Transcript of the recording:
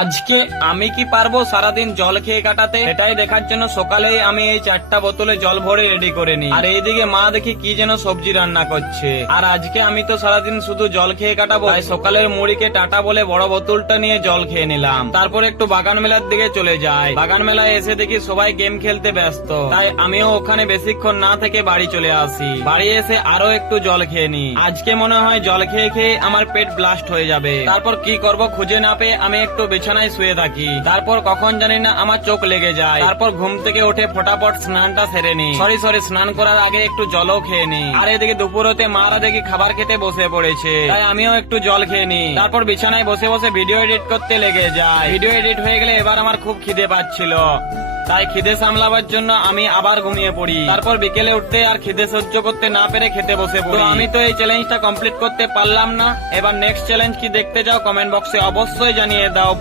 আজকে আমি কি পারবো সারাদিন জল খেয়ে কাটাতে, এটাই দেখার জন্য সকালেই আমি এই 4টা বোতলে জল ভরে রেডি করে নিই। আর এইদিকে মা দেখি কি যেন সবজি রান্না করছে। আর আজকে আমি তো সারাদিন শুধু জল খেয়ে কাটাবো, তাই সকালের মুড়িকে টাটা বলে বড় বোতলটা নিয়ে জল খেয়ে নিলাম। তারপর একটু বাগান মেলার দিকে চলে যাই। বাগান মেলায় এসে দেখি সবাই গেম খেলতে ব্যস্ত, তাই আমিও ওখানে বেশিক্ষণ না থেকে বাড়ি চলে আসি। বাড়ি এসে আরো একটু জল খেয়ে নিই। আজকে মনে হয় জল খেয়ে খেয়ে আমার পেট ব্লাস্ট হয়ে যাবে। তারপর কি করব খুঁজে না পেয়ে আমি একটু বিছানায় শুয়ে থাকি। তারপর কখন জানি না আমার চোখ লেগে যায়। তারপর ঘুম থেকে উঠে ফটাফট স্নানটা সেরে নি। সরি স্নান করার আগে একটু জলও খেয়ে নি। আর এদিকে দুপুরতে মারা দেখি খাবার খেতে বসে পড়েছে, তাই আমিও একটু জল খেয়ে নি। তারপর বিছানায় বসে বসে ভিডিও এডিট করতে লেগে যায়। ভিডিও এডিট হয়ে গেলে এবার আমার খুব খিদে পাচ্ছিল, তাই খিদে সামলাবার জন্য আমি আবার ঘুমিয়ে পড়ি। তারপর বিকেলে উঠতে আর খিদে সহ্য করতে না পেরে খেতে বসে পড়ি। আমি তো এই চ্যালেঞ্জটা কমপ্লিট করতে পারলাম না। এবার নেক্সট চ্যালেঞ্জ কি দেখতে চাও কমেন্ট বক্সে অবশ্যই জানিয়ে দাও।